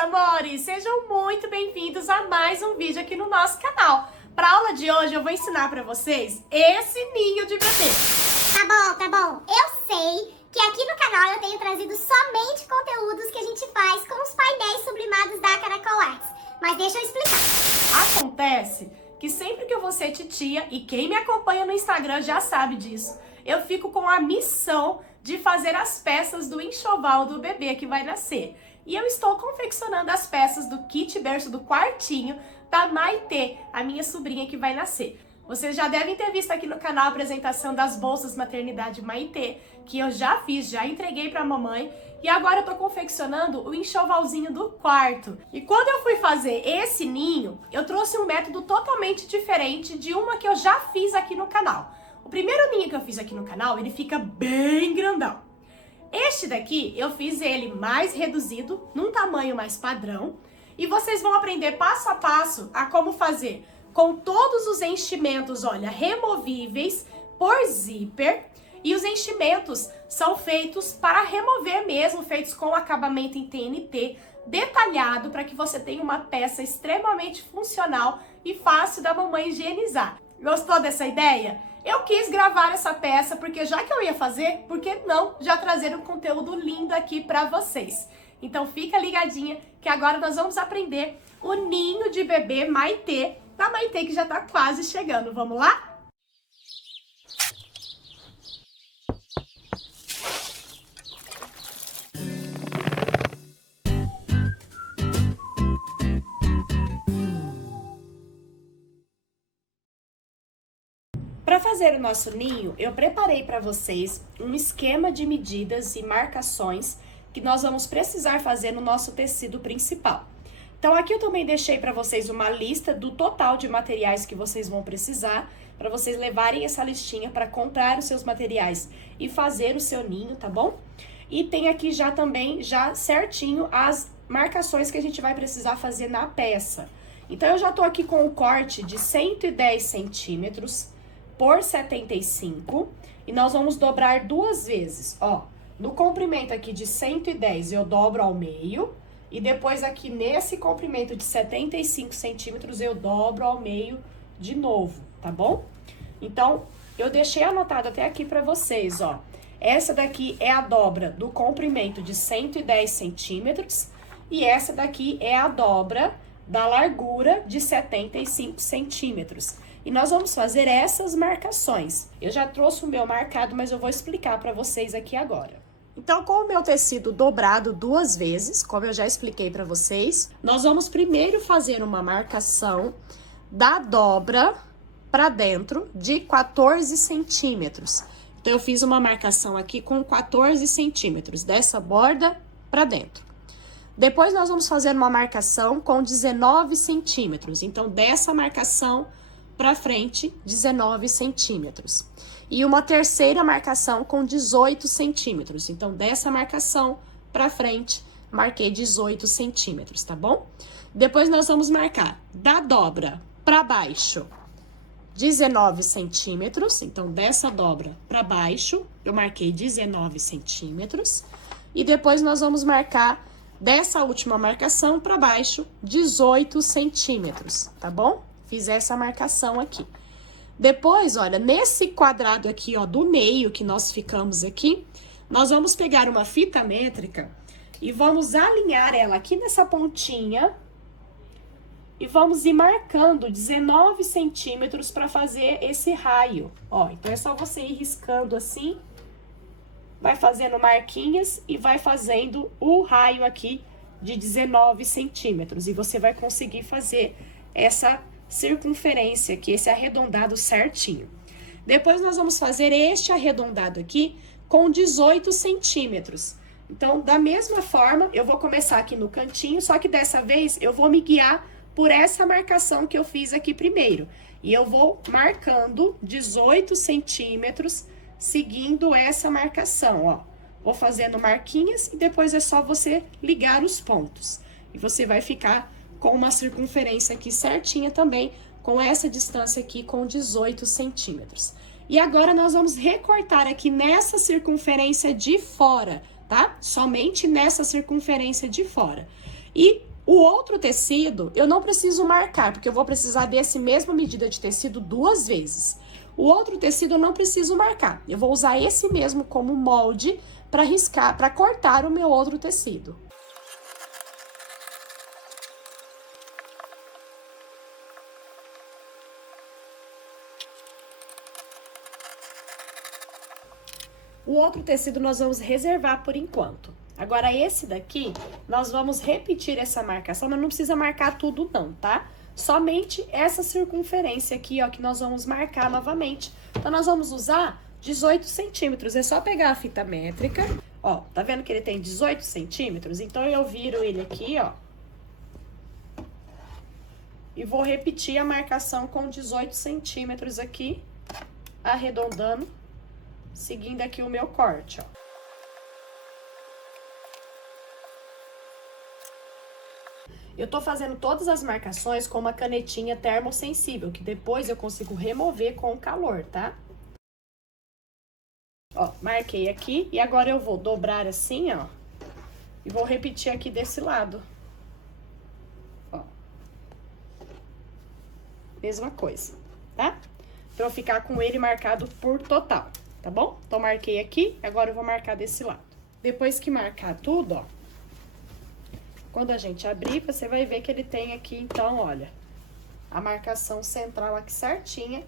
amores! Sejam muito bem-vindos a mais um vídeo aqui no nosso canal. Para a aula de hoje eu vou ensinar para vocês esse ninho de bebê. Tá bom. Eu sei que aqui no canal eu tenho trazido somente conteúdos que a gente faz com os painéis sublimados da Caracol Arts. Mas deixa eu explicar. Acontece que sempre que eu vou ser titia, e quem me acompanha no Instagram já sabe disso, eu fico com a missão de fazer as peças do enxoval do bebê que vai nascer. E eu estou confeccionando as peças do kit berço do quartinho da Maitê, a minha sobrinha que vai nascer. Vocês já devem ter visto aqui no canal a apresentação das bolsas maternidade Maitê, que eu já fiz, já entreguei para a mamãe. E agora eu tô confeccionando o enxovalzinho do quarto. E quando eu fui fazer esse ninho, eu trouxe um método totalmente diferente de uma que eu já fiz aqui no canal. O primeiro ninho que eu fiz aqui no canal, ele fica bem grandão. Este daqui, eu fiz ele mais reduzido, num tamanho mais padrão. E vocês vão aprender passo a passo a como fazer com todos os enchimentos, olha, removíveis por zíper. E os enchimentos são feitos para remover mesmo, feitos com acabamento em TNT, detalhado para que você tenha uma peça extremamente funcional e fácil da mamãe higienizar. Gostou dessa ideia? Eu quis gravar essa peça porque já que eu ia fazer, por que não já trazer um conteúdo lindo aqui para vocês? Então fica ligadinha que agora nós vamos aprender o ninho de bebê Maitê, da Maitê que já tá quase chegando. Vamos lá? Para fazer o nosso ninho, eu preparei para vocês um esquema de medidas e marcações que nós vamos precisar fazer no nosso tecido principal. Então aqui eu também deixei para vocês uma lista do total de materiais que vocês vão precisar, para vocês levarem essa listinha para comprar os seus materiais e fazer o seu ninho, tá bom? E tem aqui já também, já certinho, as marcações que a gente vai precisar fazer na peça. Então eu já tô aqui com o corte de 110 centímetros, por 75, e nós vamos dobrar duas vezes, ó. No comprimento aqui de 110, eu dobro ao meio, e depois aqui nesse comprimento de 75 centímetros, eu dobro ao meio de novo, tá bom? Então, eu deixei anotado até aqui pra vocês, ó. Essa daqui é a dobra do comprimento de 110 centímetros, e essa daqui é a dobra da largura de 75 centímetros. E nós vamos fazer essas marcações. Eu já trouxe o meu marcado, mas eu vou explicar para vocês aqui agora. Então, com o meu tecido dobrado duas vezes, como eu já expliquei para vocês, nós vamos primeiro fazer uma marcação da dobra para dentro de 14 centímetros. Então, eu fiz uma marcação aqui com 14 centímetros, dessa borda para dentro. Depois, nós vamos fazer uma marcação com 19 centímetros. Então, dessa marcação para frente, 19 centímetros. E uma terceira marcação com 18 centímetros. Então, dessa marcação para frente, marquei 18 centímetros, tá bom? Depois, nós vamos marcar da dobra para baixo, 19 centímetros. Então, dessa dobra para baixo, eu marquei 19 centímetros. E depois, nós vamos marcar dessa última marcação para baixo, 18 centímetros, tá bom? Fiz essa marcação aqui. Depois, olha, nesse quadrado aqui, ó, do meio que nós ficamos aqui, nós vamos pegar uma fita métrica e vamos alinhar ela aqui nessa pontinha e vamos ir marcando 19 centímetros para fazer esse raio, ó. Então, é só você ir riscando assim, vai fazendo marquinhas e vai fazendo o raio aqui de 19 centímetros. E você vai conseguir fazer essa circunferência aqui, esse arredondado certinho. Depois, nós vamos fazer este arredondado aqui com 18 centímetros. Então, da mesma forma, eu vou começar aqui no cantinho, só que dessa vez eu vou me guiar por essa marcação que eu fiz aqui primeiro. E eu vou marcando 18 centímetros, seguindo essa marcação, ó. Vou fazendo marquinhas e depois é só você ligar os pontos. E você vai ficar com uma circunferência aqui certinha também, com essa distância aqui com 18 centímetros. E agora, nós vamos recortar aqui nessa circunferência de fora, tá? Somente nessa circunferência de fora. E o outro tecido, eu não preciso marcar, porque eu vou precisar desse mesma medida de tecido 2 vezes. O outro tecido eu não preciso marcar. Eu vou usar esse mesmo como molde para riscar, para cortar o meu outro tecido. O outro tecido nós vamos reservar por enquanto. Agora, esse daqui, nós vamos repetir essa marcação, mas não precisa marcar tudo não, tá? Somente essa circunferência aqui, ó, que nós vamos marcar novamente. Então, nós vamos usar 18 centímetros. É só pegar a fita métrica, ó, tá vendo que ele tem 18 centímetros? Então, eu viro ele aqui, ó. E vou repetir a marcação com 18 centímetros aqui, arredondando, seguindo aqui o meu corte, ó. Eu tô fazendo todas as marcações com uma canetinha termossensível, que depois eu consigo remover com o calor, tá? Ó, marquei aqui e agora eu vou dobrar assim, ó, e vou repetir aqui desse lado. Ó. Mesma coisa, tá? Pra eu ficar com ele marcado por total, tá bom? Então, marquei aqui, agora eu vou marcar desse lado. Depois que marcar tudo, ó, quando a gente abrir, você vai ver que ele tem aqui, então, olha, a marcação central aqui certinha,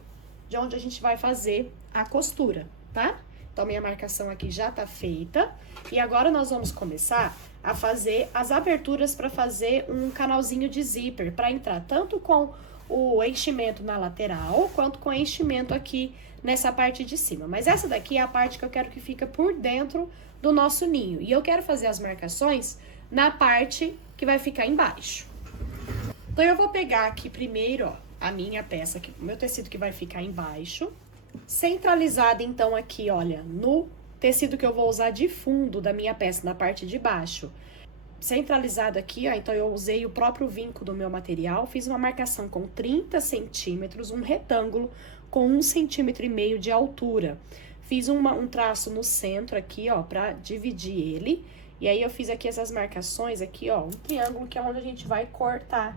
de onde a gente vai fazer a costura, tá? Então, minha marcação aqui já tá feita. E agora, nós vamos começar a fazer as aberturas para fazer um canalzinho de zíper, para entrar tanto com o enchimento na lateral, quanto com enchimento aqui nessa parte de cima. Mas essa daqui é a parte que eu quero que fica por dentro do nosso ninho. E eu quero fazer as marcações na parte que vai ficar embaixo. Então, eu vou pegar aqui primeiro, ó, a minha peça aqui, o meu tecido que vai ficar embaixo, centralizada, então, aqui, olha, no tecido que eu vou usar de fundo da minha peça, na parte de baixo. Centralizado aqui, ó, então, eu usei o próprio vinco do meu material, fiz uma marcação com 30 centímetros, um retângulo com 1,5 centímetro de altura. Fiz um traço no centro aqui, ó, pra dividir ele. E aí, eu fiz aqui essas marcações aqui, ó, um triângulo que é onde a gente vai cortar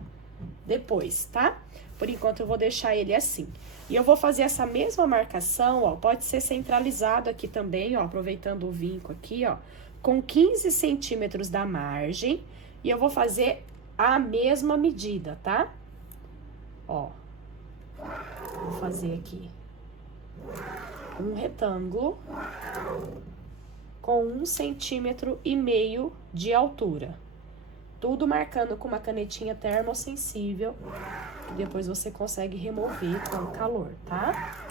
depois, tá? Por enquanto, eu vou deixar ele assim. E eu vou fazer essa mesma marcação, ó, pode ser centralizado aqui também, ó, aproveitando o vinco aqui, ó, com 15 centímetros da margem. E eu vou fazer a mesma medida, tá? Ó, vou fazer aqui um retângulo com 1,5 centímetro de altura. Tudo marcando com uma canetinha termossensível, que depois você consegue remover com o calor, tá?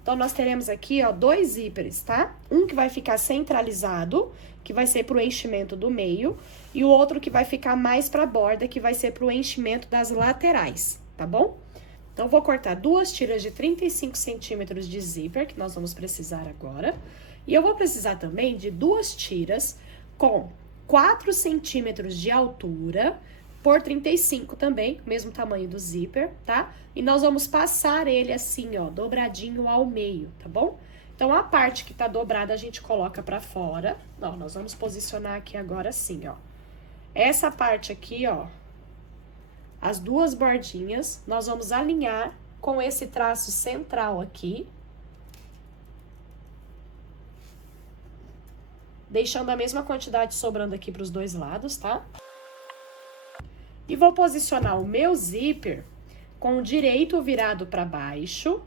Então, nós teremos aqui, ó, 2 zíperes, tá? Um que vai ficar centralizado, que vai ser pro enchimento do meio, e o outro que vai ficar mais pra borda, que vai ser pro enchimento das laterais, tá bom? Então, vou cortar 2 tiras de 35 centímetros de zíper, que nós vamos precisar agora. E eu vou precisar também de 2 tiras com 4 centímetros de altura por 35 também, mesmo tamanho do zíper, tá? E nós vamos passar ele assim, ó, dobradinho ao meio, tá bom? Então, a parte que tá dobrada a gente coloca pra fora. Ó, nós vamos posicionar aqui agora assim, ó. Essa parte aqui, ó, as 2 bordinhas, nós vamos alinhar com esse traço central aqui. Deixando a mesma quantidade sobrando aqui para os 2 lados, tá? E vou posicionar o meu zíper com o direito virado para baixo,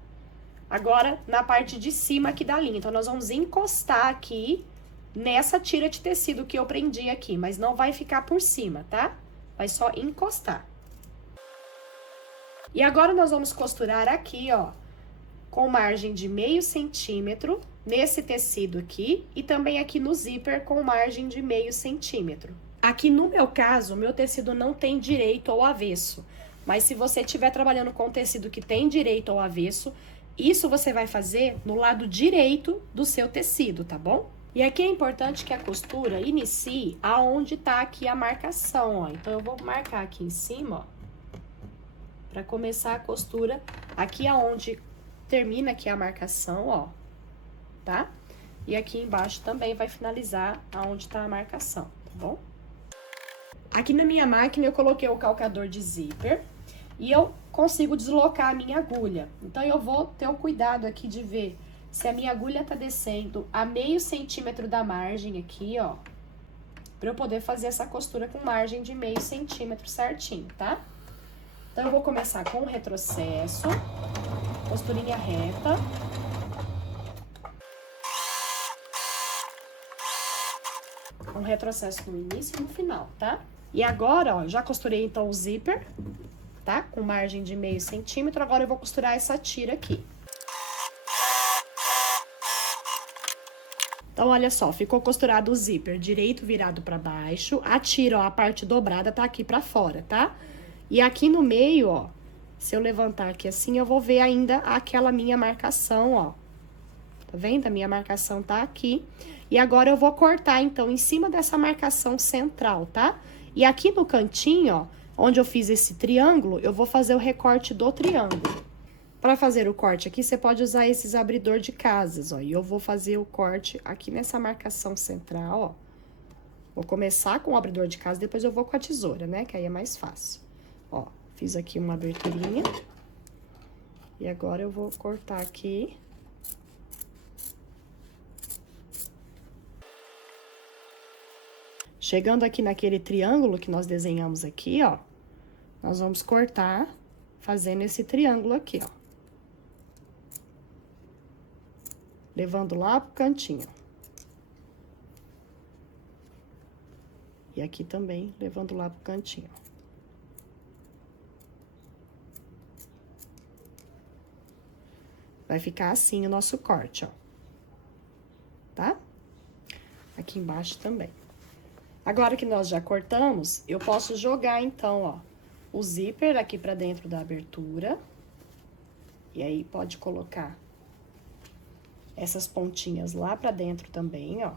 agora na parte de cima aqui da linha. Então, nós vamos encostar aqui nessa tira de tecido que eu prendi aqui, mas não vai ficar por cima, tá? Vai só encostar. E agora, nós vamos costurar aqui, ó, com margem de 0,5 centímetro nesse tecido aqui e também aqui no zíper com margem de 0,5 centímetro. Aqui no meu caso, o meu tecido não tem direito ao avesso, mas se você estiver trabalhando com tecido que tem direito ao avesso, isso você vai fazer no lado direito do seu tecido, tá bom? E aqui é importante que a costura inicie aonde tá aqui a marcação, ó. Então, eu vou marcar aqui em cima, ó, pra começar a costura aqui aonde termina aqui a marcação, ó, tá? E aqui embaixo também vai finalizar aonde tá a marcação, tá bom? Aqui na minha máquina eu coloquei o calcador de zíper e eu consigo deslocar a minha agulha. Então, eu vou ter o cuidado aqui de ver se a minha agulha tá descendo a meio centímetro da margem aqui, ó. Pra eu poder fazer essa costura com margem de meio centímetro certinho, tá? Então, eu vou começar com o retrocesso, costurinha reta. Um retrocesso no início e no final, tá? E agora, ó, já costurei então o zíper, tá? Com margem de meio centímetro. Agora eu vou costurar essa tira aqui. Então, olha só, ficou costurado o zíper direito virado pra baixo. A tira, ó, a parte dobrada tá aqui pra fora, tá? E aqui no meio, ó, se eu levantar aqui assim, eu vou ver ainda aquela minha marcação, ó. Tá vendo? A minha marcação tá aqui. E agora eu vou cortar, então, em cima dessa marcação central, tá? E aqui no cantinho, ó, onde eu fiz esse triângulo, eu vou fazer o recorte do triângulo. Para fazer o corte aqui, você pode usar esses abridor de casas, ó. E eu vou fazer o corte aqui nessa marcação central, ó. Vou começar com o abridor de casa, depois eu vou com a tesoura, né? Que aí é mais fácil. Ó, fiz aqui uma aberturinha. E agora eu vou cortar aqui. Chegando aqui naquele triângulo que nós desenhamos aqui, ó, nós vamos cortar fazendo esse triângulo aqui, ó. Levando lá pro cantinho. E aqui também, levando lá pro cantinho. Vai ficar assim o nosso corte, ó. Tá? Aqui embaixo também. Agora que nós já cortamos, eu posso jogar, então, ó, o zíper aqui pra dentro da abertura. E aí, pode colocar essas pontinhas lá pra dentro também, ó.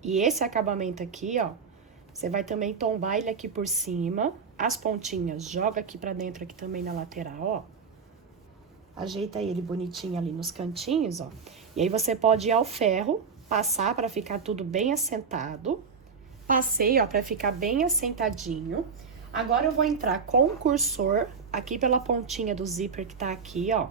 E esse acabamento aqui, ó, você vai também tombar ele aqui por cima. As pontinhas, joga aqui pra dentro, aqui também na lateral, ó. Ajeita ele bonitinho ali nos cantinhos, ó. E aí, você pode ir ao ferro, passar para ficar tudo bem assentado. Passei, ó, para ficar bem assentadinho. Agora, eu vou entrar com o cursor aqui pela pontinha do zíper que tá aqui, ó.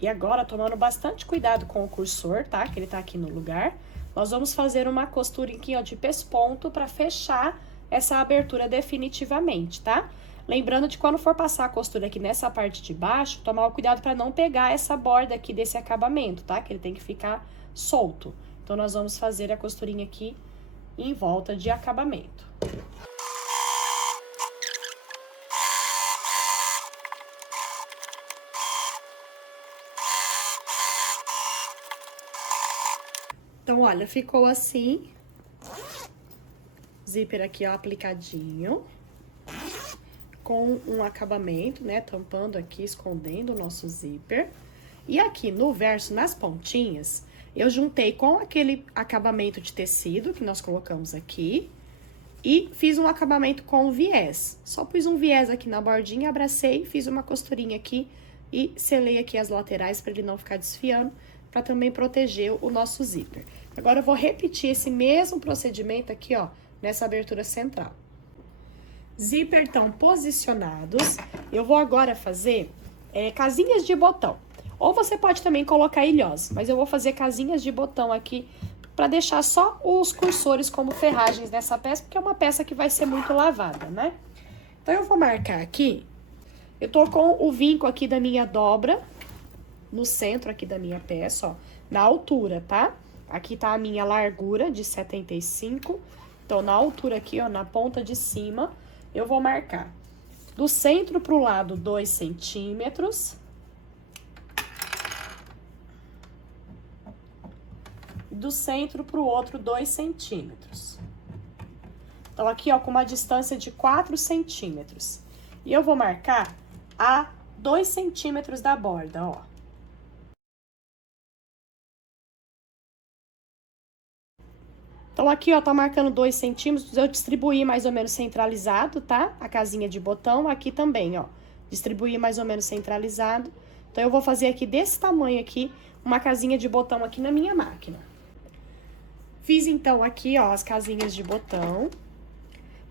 E agora, tomando bastante cuidado com o cursor, tá? Que ele tá aqui no lugar. Nós vamos fazer uma costura aqui, ó, de pesponto para fechar essa abertura definitivamente, tá? Lembrando de quando for passar a costura aqui nessa parte de baixo, tomar o cuidado para não pegar essa borda aqui desse acabamento, tá? Que ele tem que ficar solto. Então, nós vamos fazer a costurinha aqui em volta de acabamento. Então, olha, ficou assim. Zíper aqui, ó, aplicadinho. Com um acabamento, né, tampando aqui, escondendo o nosso zíper. E aqui no verso, nas pontinhas, eu juntei com aquele acabamento de tecido que nós colocamos aqui. E fiz um acabamento com viés. Só pus um viés aqui na bordinha, abracei, fiz uma costurinha aqui e selei aqui as laterais para ele não ficar desfiando, para também proteger o nosso zíper. Agora, eu vou repetir esse mesmo procedimento aqui, ó, nessa abertura central. Zíper estão posicionados. Eu vou agora fazer casinhas de botão. Ou você pode também colocar ilhós, mas eu vou fazer casinhas de botão aqui para deixar só os cursores como ferragens nessa peça, porque é uma peça que vai ser muito lavada, né? Então, eu vou marcar aqui. Eu tô com o vinco aqui da minha dobra no centro aqui da minha peça, ó, na altura, tá? Aqui tá a minha largura de 75. Então, na altura aqui, ó, na ponta de cima, eu vou marcar do centro pro lado 2 centímetros. E do centro pro outro 2 centímetros. Então, aqui, ó, com uma distância de 4 centímetros. E eu vou marcar a 2 centímetros da borda, ó. Então, aqui, ó, tá marcando 2 centímetros, eu distribuí mais ou menos centralizado, tá? A casinha de botão, aqui também, ó. Distribuí mais ou menos centralizado. Então, eu vou fazer aqui desse tamanho aqui, uma casinha de botão aqui na minha máquina. Fiz então aqui, ó, as casinhas de botão.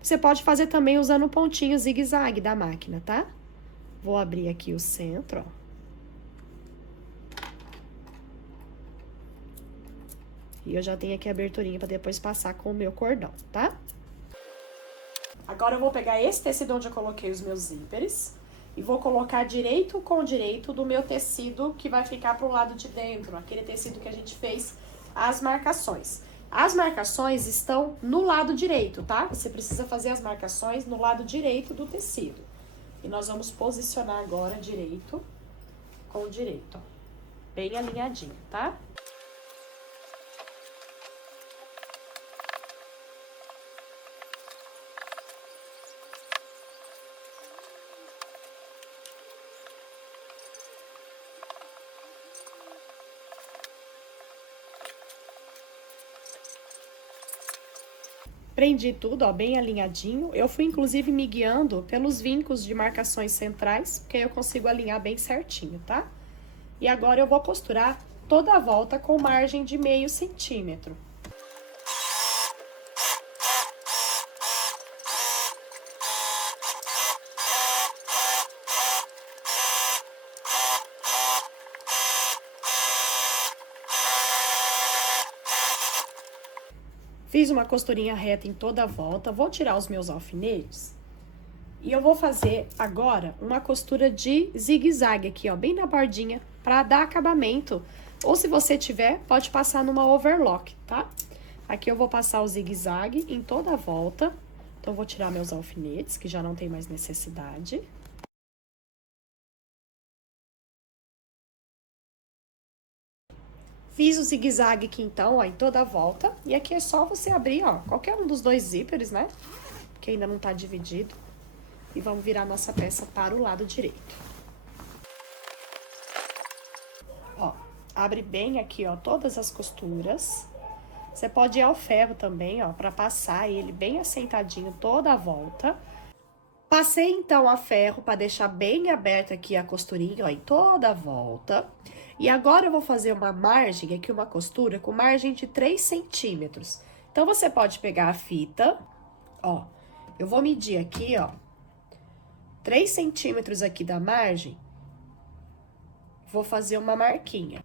Você pode fazer também usando o pontinho zigue-zague da máquina, tá? Vou abrir aqui o centro, ó. E eu já tenho aqui a aberturinha para depois passar com o meu cordão, tá? Agora eu vou pegar esse tecido onde eu coloquei os meus zíperes e vou colocar direito com direito do meu tecido que vai ficar pro lado de dentro, aquele tecido que a gente fez as marcações. As marcações estão no lado direito, tá? Você precisa fazer as marcações no lado direito do tecido. E nós vamos posicionar agora direito com direito, ó, bem alinhadinho, tá? Prendi tudo, ó, bem alinhadinho. Eu fui, inclusive, me guiando pelos vincos de marcações centrais, porque aí eu consigo alinhar bem certinho, tá? E agora eu vou costurar toda a volta com margem de meio centímetro. Fiz uma costurinha reta em toda a volta, vou tirar os meus alfinetes e eu vou fazer agora uma costura de zigue-zague aqui, ó, bem na bordinha, pra dar acabamento. Ou se você tiver, pode passar numa overlock, tá? Aqui eu vou passar o zigue-zague em toda a volta, então vou tirar meus alfinetes, que já não tem mais necessidade. Fiz o zigue-zague aqui, então, ó, em toda a volta. E aqui é só você abrir, ó, qualquer um dos dois zíperes, né? Que ainda não tá dividido. E vamos virar nossa peça para o lado direito. Ó, abre bem aqui, ó, todas as costuras. Você pode ir ao ferro também, ó, pra passar ele bem assentadinho toda a volta. Passei, então, a ferro para deixar bem aberta aqui a costurinha, ó, em toda a volta. E agora eu vou fazer uma margem aqui, uma costura com margem de 3 centímetros. Então, você pode pegar a fita, ó, eu vou medir aqui, ó, 3 centímetros aqui da margem, vou fazer uma marquinha.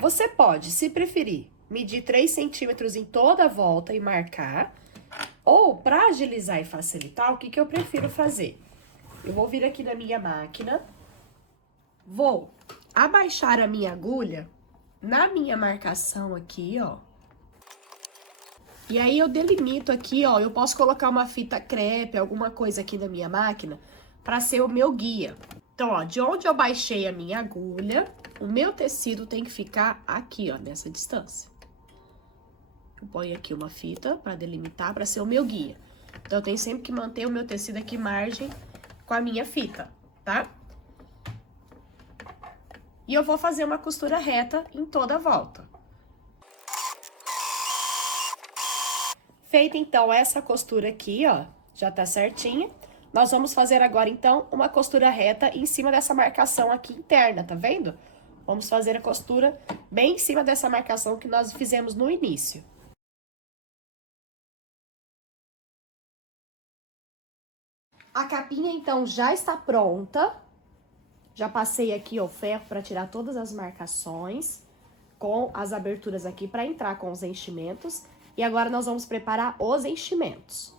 Você pode, se preferir, medir 3 centímetros em toda a volta e marcar, ou, para agilizar e facilitar, o que eu prefiro fazer? Eu vou vir aqui na minha máquina, vou abaixar a minha agulha na minha marcação aqui, ó. E aí, eu delimito aqui, ó, eu posso colocar uma fita crepe, alguma coisa aqui na minha máquina, para ser o meu guia. Então, ó, de onde eu baixei a minha agulha, o meu tecido tem que ficar aqui, ó, nessa distância. Eu ponho aqui uma fita para delimitar, para ser o meu guia. Então, eu tenho sempre que manter o meu tecido aqui margem com a minha fita, tá? E eu vou fazer uma costura reta em toda a volta. Feita, então, essa costura aqui, ó, já tá certinha. Nós vamos fazer agora, então, uma costura reta em cima dessa marcação aqui interna, tá vendo? Vamos fazer a costura bem em cima dessa marcação que nós fizemos no início. A capinha, então, já está pronta. Já passei aqui o ferro para tirar todas as marcações, com as aberturas aqui para entrar com os enchimentos. E agora nós vamos preparar os enchimentos.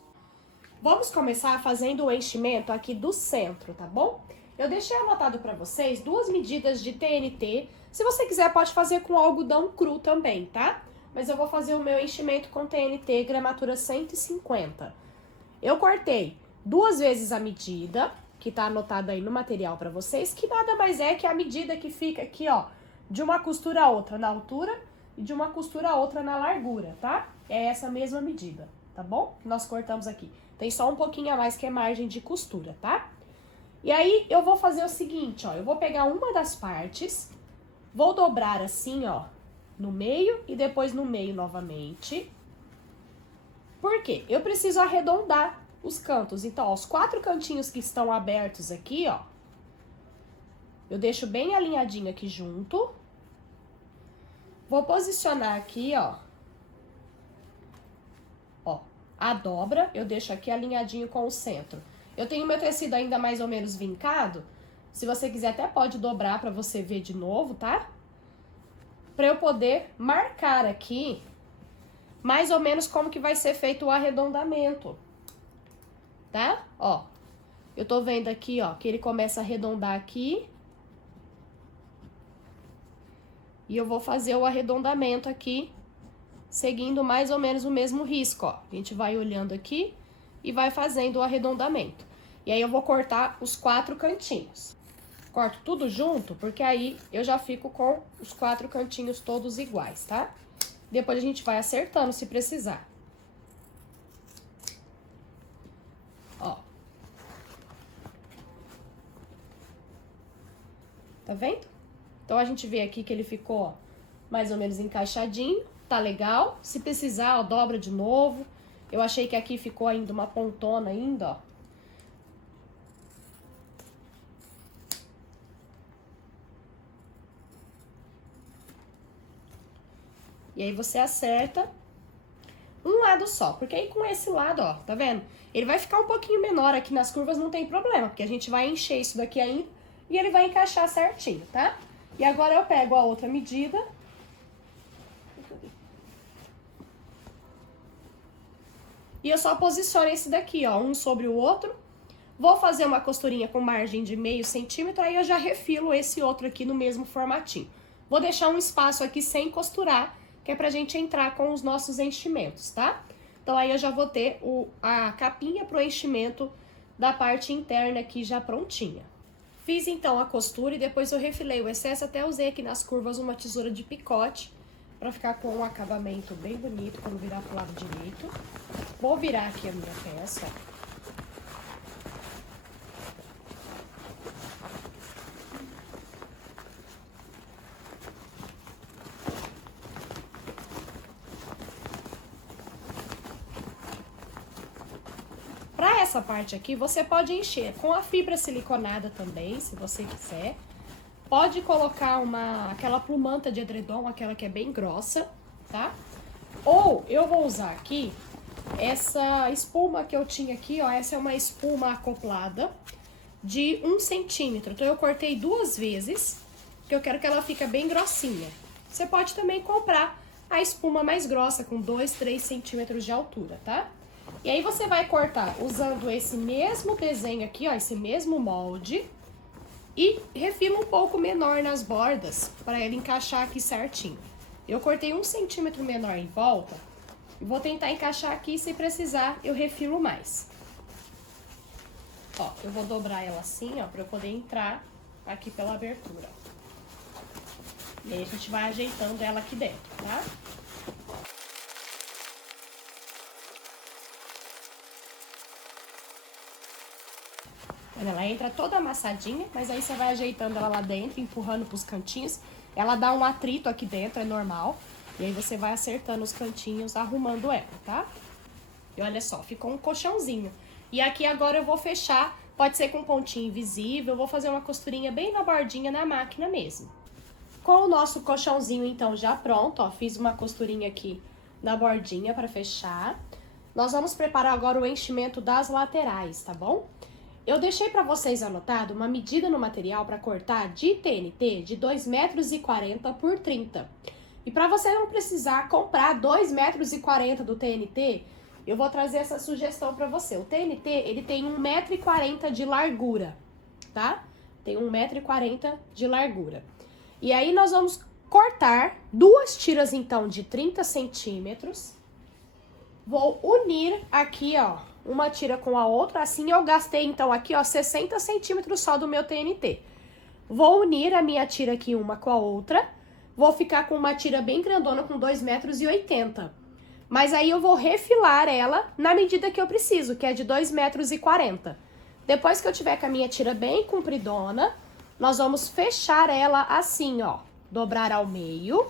Vamos começar fazendo o enchimento aqui do centro, tá bom? Eu deixei anotado para vocês 2 medidas de TNT. Se você quiser, pode fazer com algodão cru também, tá? Mas eu vou fazer o meu enchimento com TNT, gramatura 150. Eu cortei 2 vezes a medida, que tá anotada aí no material para vocês, que nada mais é que a medida que fica aqui, ó, de uma costura a outra na altura e de uma costura a outra na largura, tá? É essa mesma medida, tá bom? Nós cortamos aqui. Tem só um pouquinho a mais que é margem de costura, tá? E aí, eu vou fazer o seguinte, ó, eu vou pegar uma das partes, vou dobrar assim, ó, no meio e depois no meio novamente. Por quê? Eu preciso arredondar os cantos. Então, ó, os 4 cantinhos que estão abertos aqui, ó, eu deixo bem alinhadinho aqui junto. Vou posicionar aqui, ó. Ó, a dobra, eu deixo aqui alinhadinho com o centro. Eu tenho meu tecido ainda mais ou menos vincado. Se você quiser, até pode dobrar pra você ver de novo, tá? Pra eu poder marcar aqui, mais ou menos como que vai ser feito o arredondamento. Tá? Ó, eu tô vendo aqui, ó, que ele começa a arredondar aqui. E eu vou fazer o arredondamento aqui, seguindo mais ou menos o mesmo risco, ó. A gente vai olhando aqui e vai fazendo o arredondamento. E aí eu vou cortar os 4 cantinhos. Corto tudo junto, porque aí eu já fico com os 4 cantinhos todos iguais, tá? Depois a gente vai acertando se precisar. Ó. Tá vendo? Então, a gente vê aqui que ele ficou, ó, mais ou menos encaixadinho, tá legal. Se precisar, ó, dobra de novo. Eu achei que aqui ficou ainda uma pontona ainda, ó. E aí, você acerta um lado só, porque aí com esse lado, ó, tá vendo? Ele vai ficar um pouquinho menor aqui nas curvas, não tem problema, porque a gente vai encher isso daqui ainda e ele vai encaixar certinho, tá? E agora eu pego a outra medida. E eu só posiciono esse daqui, ó, um sobre o outro. Vou fazer uma costurinha com margem de meio centímetro, aí eu já refilo esse outro aqui no mesmo formatinho. Vou deixar um espaço aqui sem costurar, que é pra gente entrar com os nossos enchimentos, tá? Então aí eu já vou ter a capinha pro enchimento da parte interna aqui já prontinha. Fiz então a costura e depois eu refilei o excesso, até usei aqui nas curvas uma tesoura de picote pra ficar com um acabamento bem bonito quando virar pro lado direito. Vou virar aqui a minha peça. Pra essa parte aqui, você pode encher com a fibra siliconada também, se você quiser. Pode colocar aquela plumanta de edredom, aquela que é bem grossa, tá? Ou eu vou usar aqui essa espuma que eu tinha aqui, ó. Essa é uma espuma acoplada de 1 centímetro. Então, eu cortei 2 vezes, porque eu quero que ela fique bem grossinha. Você pode também comprar a espuma mais grossa, com 2, 3 centímetros de altura, tá? E aí, você vai cortar usando esse mesmo desenho aqui, ó, esse mesmo molde. E refilo um pouco menor nas bordas, para ele encaixar aqui certinho. Eu cortei 1 centímetro menor em volta. E vou tentar encaixar aqui, se precisar, eu refilo mais. Ó, eu vou dobrar ela assim, ó, para eu poder entrar aqui pela abertura. E aí, a gente vai ajeitando ela aqui dentro, tá? Ela entra toda amassadinha, mas aí você vai ajeitando ela lá dentro, empurrando pros cantinhos. Ela dá um atrito aqui dentro, é normal. E aí você vai acertando os cantinhos, arrumando ela, tá? E olha só, ficou um colchãozinho. E aqui agora eu vou fechar, pode ser com pontinho invisível, eu vou fazer uma costurinha bem na bordinha na máquina mesmo. Com o nosso colchãozinho então já pronto, ó, fiz uma costurinha aqui na bordinha pra fechar. Nós vamos preparar agora o enchimento das laterais, tá bom? Eu deixei para vocês anotado uma medida no material para cortar de TNT de 2,40 metros por 30. E para você não precisar comprar 2,40 metros do TNT, eu vou trazer essa sugestão para você. O TNT, ele tem 1,40 m de largura, tá? Tem 1,40 m de largura. E aí nós vamos cortar 2 tiras então de 30 centímetros. Vou unir aqui, ó, uma tira com a outra, assim eu gastei então aqui, ó, 60 centímetros só do meu TNT. Vou unir a minha tira aqui uma com a outra, vou ficar com uma tira bem grandona com 2,80 m. Mas aí eu vou refilar ela na medida que eu preciso, que é de 2,40 m. Depois que eu tiver com a minha tira bem compridona, nós vamos fechar ela assim, ó, dobrar ao meio.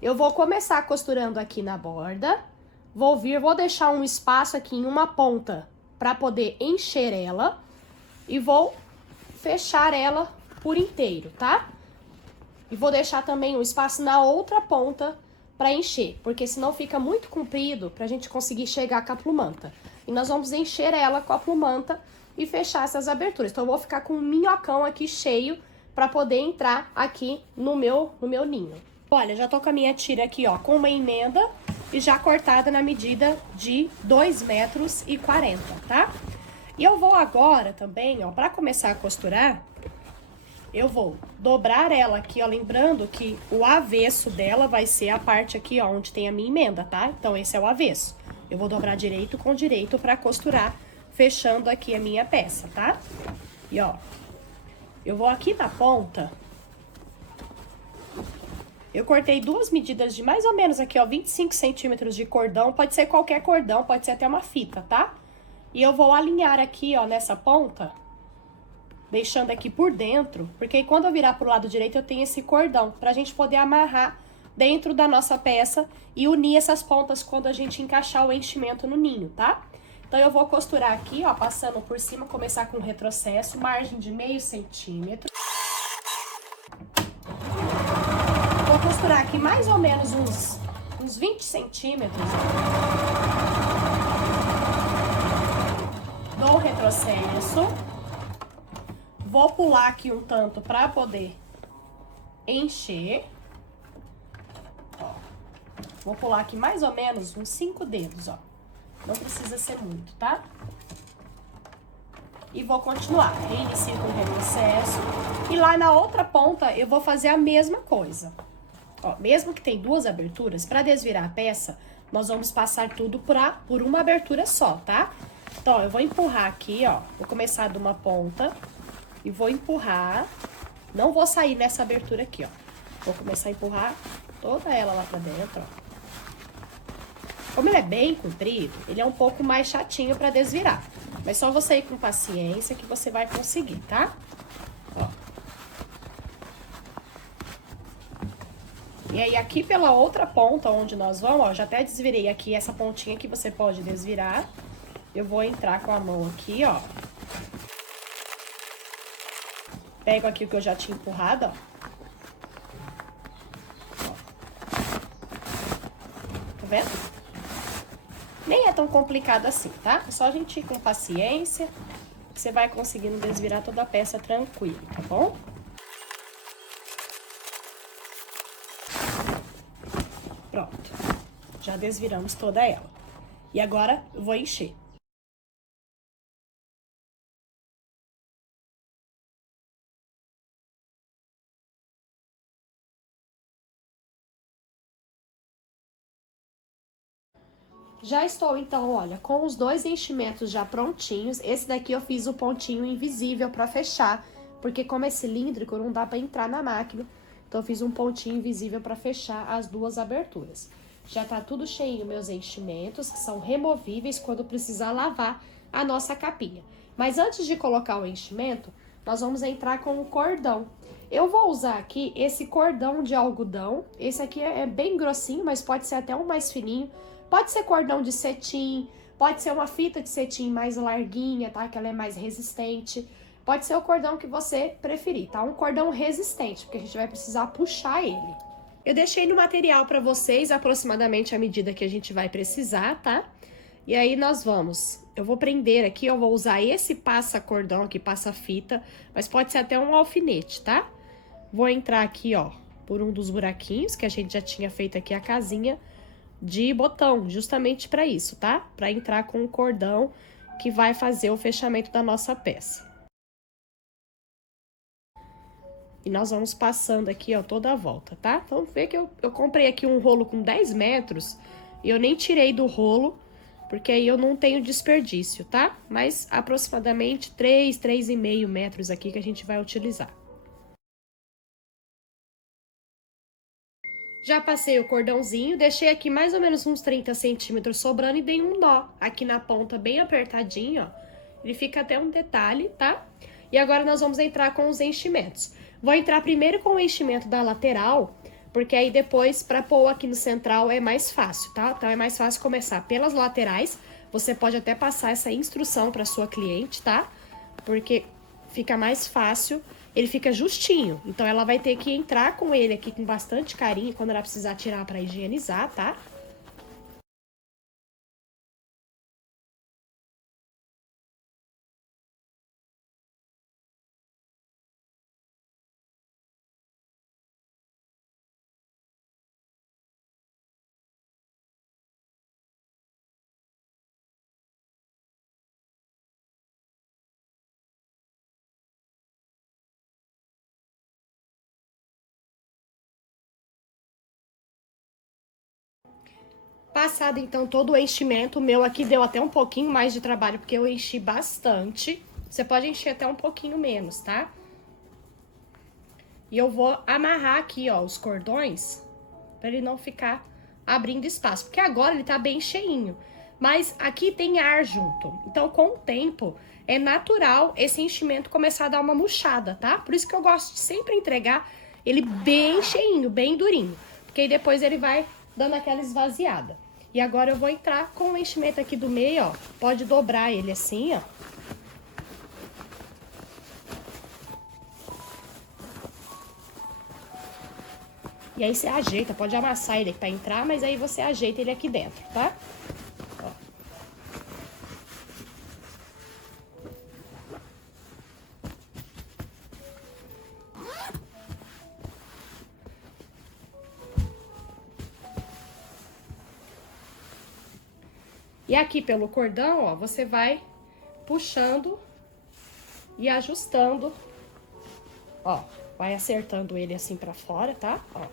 Eu vou começar costurando aqui na borda. Vou deixar um espaço aqui em uma ponta para poder encher ela e vou fechar ela por inteiro, tá? E vou deixar também um espaço na outra ponta para encher, porque senão fica muito comprido pra gente conseguir chegar com a plumanta. E nós vamos encher ela com a plumanta e fechar essas aberturas. Então eu vou ficar com um minhocão aqui cheio para poder entrar aqui no meu ninho. Olha, já tô com a minha tira aqui, ó, com uma emenda e já cortada na medida de 2,40 m, tá? E eu vou agora também, ó, para começar a costurar, eu vou dobrar ela aqui, ó, lembrando que o avesso dela vai ser a parte aqui, ó, onde tem a minha emenda, tá? Então esse é o avesso. Eu vou dobrar direito com direito para costurar, fechando aqui a minha peça, tá? E ó, eu vou aqui na ponta, eu cortei duas medidas de mais ou menos aqui, ó, 25 centímetros de cordão, pode ser qualquer cordão, pode ser até uma fita, tá? E eu vou alinhar aqui, ó, nessa ponta, deixando aqui por dentro, porque aí quando eu virar pro lado direito eu tenho esse cordão, pra gente poder amarrar dentro da nossa peça e unir essas pontas quando a gente encaixar o enchimento no ninho, tá? Então eu vou costurar aqui, ó, passando por cima, começar com retrocesso, margem de meio centímetro. Vou costurar aqui mais ou menos uns 20 centímetros. Dou o retrocesso. Vou pular aqui um tanto para poder encher. Ó, vou pular aqui mais ou menos uns 5 dedos, ó. Não precisa ser muito, tá? E vou continuar. Reinicio com retrocesso. E lá na outra ponta eu vou fazer a mesma coisa. Ó, mesmo que tem duas aberturas, para desvirar a peça, nós vamos passar tudo por uma abertura só, tá? Então, ó, eu vou empurrar aqui, ó. Vou começar de uma ponta e vou empurrar. Não vou sair nessa abertura aqui, ó. Vou começar a empurrar toda ela lá pra dentro, ó. Como ele é bem comprido, ele é um pouco mais chatinho pra desvirar. Mas só você ir com paciência que você vai conseguir, tá? Ó. E aí, aqui pela outra ponta onde nós vamos, ó, já até desvirei aqui essa pontinha que você pode desvirar. Eu vou entrar com a mão aqui, ó. Pego aqui o que eu já tinha empurrado, ó. Tá vendo? Nem é tão complicado assim, tá? É só a gente ir com paciência, que você vai conseguindo desvirar toda a peça tranquilo, tá bom? Pronto. Já desviramos toda ela. E agora eu vou encher. Já estou, então, olha, com os dois enchimentos já prontinhos. Esse daqui eu fiz o pontinho invisível para fechar, porque como é cilíndrico, não dá para entrar na máquina. Então, eu fiz um pontinho invisível para fechar as duas aberturas. Já tá tudo cheinho meus enchimentos, que são removíveis quando precisar lavar a nossa capinha. Mas antes de colocar o enchimento, nós vamos entrar com o cordão. Eu vou usar aqui esse cordão de algodão. Esse aqui é bem grossinho, mas pode ser até um mais fininho. Pode ser cordão de cetim, pode ser uma fita de cetim mais larguinha, tá? Que ela é mais resistente. Pode ser o cordão que você preferir, tá? Um cordão resistente, porque a gente vai precisar puxar ele. Eu deixei no material pra vocês aproximadamente a medida que a gente vai precisar, tá? E aí nós vamos... Eu vou prender aqui, eu vou usar esse passa-cordão aqui, passa-fita, mas pode ser até um alfinete, tá? Vou entrar aqui, ó, por um dos buraquinhos que a gente já tinha feito aqui a casinha de botão, justamente para isso, tá? Para entrar com o cordão que vai fazer o fechamento da nossa peça. E nós vamos passando aqui, ó, toda a volta, tá? Então, vê que eu comprei aqui um rolo com 10 metros e eu nem tirei do rolo, porque aí eu não tenho desperdício, tá? Mas aproximadamente 3,5 metros aqui que a gente vai utilizar. Já passei o cordãozinho, deixei aqui mais ou menos uns 30 centímetros sobrando e dei um nó aqui na ponta bem apertadinho, ó. Ele fica até um detalhe, tá? E agora nós vamos entrar com os enchimentos. Vou entrar primeiro com o enchimento da lateral, porque aí depois, pra pôr aqui no central, é mais fácil, tá? Então, é mais fácil começar pelas laterais. Você pode até passar essa instrução pra sua cliente, tá? Porque fica mais fácil. ele fica justinho. Então, ela vai ter que entrar com ele aqui com bastante carinho quando ela precisar tirar pra higienizar, tá? Passado, então, todo o enchimento, o meu aqui deu até um pouquinho mais de trabalho, porque eu enchi bastante. Você pode encher até um pouquinho menos, tá? E eu vou amarrar aqui, ó, os cordões, pra ele não ficar abrindo espaço. Porque agora ele tá bem cheinho, mas aqui tem ar junto. Então, com o tempo, é natural esse enchimento começar a dar uma murchada, tá? Por isso que eu gosto de sempre entregar ele bem cheinho, bem durinho. Porque aí depois ele vai dando aquela esvaziada. E agora eu vou entrar com o enchimento aqui do meio, ó. Pode dobrar ele assim, ó. E aí você ajeita, pode amassar ele aqui pra entrar, mas aí você ajeita ele aqui dentro, tá? Ó. E aqui pelo cordão, ó, você vai puxando e ajustando, ó, vai acertando ele assim pra fora, tá? Ó.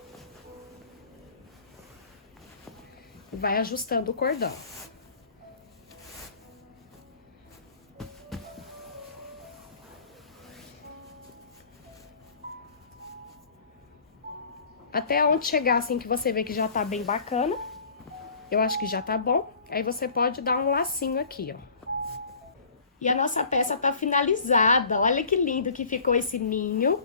E vai ajustando o cordão. Até onde chegar assim que você vê que já tá bem bacana. Eu acho que já tá bom. Aí você pode dar um lacinho aqui, ó. E a nossa peça tá finalizada. Olha que lindo que ficou esse ninho.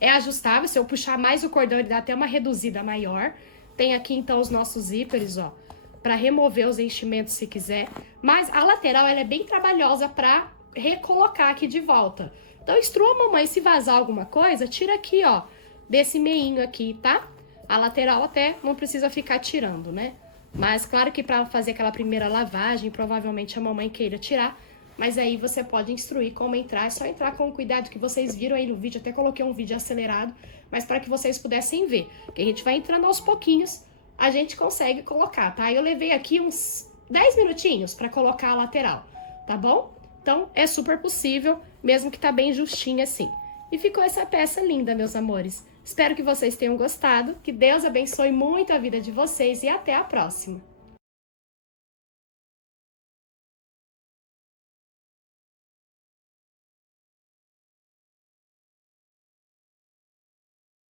É ajustável, se eu puxar mais o cordão, ele dá até uma reduzida maior. Tem aqui, então, os nossos zíperes, ó, pra remover os enchimentos se quiser. Mas a lateral, ela é bem trabalhosa pra recolocar aqui de volta. Então, instrua a mamãe, se vazar alguma coisa, tira aqui, ó, desse meinho aqui, tá? A lateral até não precisa ficar tirando, né? Mas claro que para fazer aquela primeira lavagem, provavelmente a mamãe queira tirar, mas aí você pode instruir como entrar, é só entrar com o cuidado que vocês viram aí no vídeo, até coloquei um vídeo acelerado, mas para que vocês pudessem ver, que a gente vai entrando aos pouquinhos, a gente consegue colocar, tá? Eu levei aqui uns 10 minutinhos para colocar a lateral, tá bom? Então é super possível, mesmo que tá bem justinho assim. E ficou essa peça linda, meus amores. Espero que vocês tenham gostado, que Deus abençoe muito a vida de vocês e até a próxima!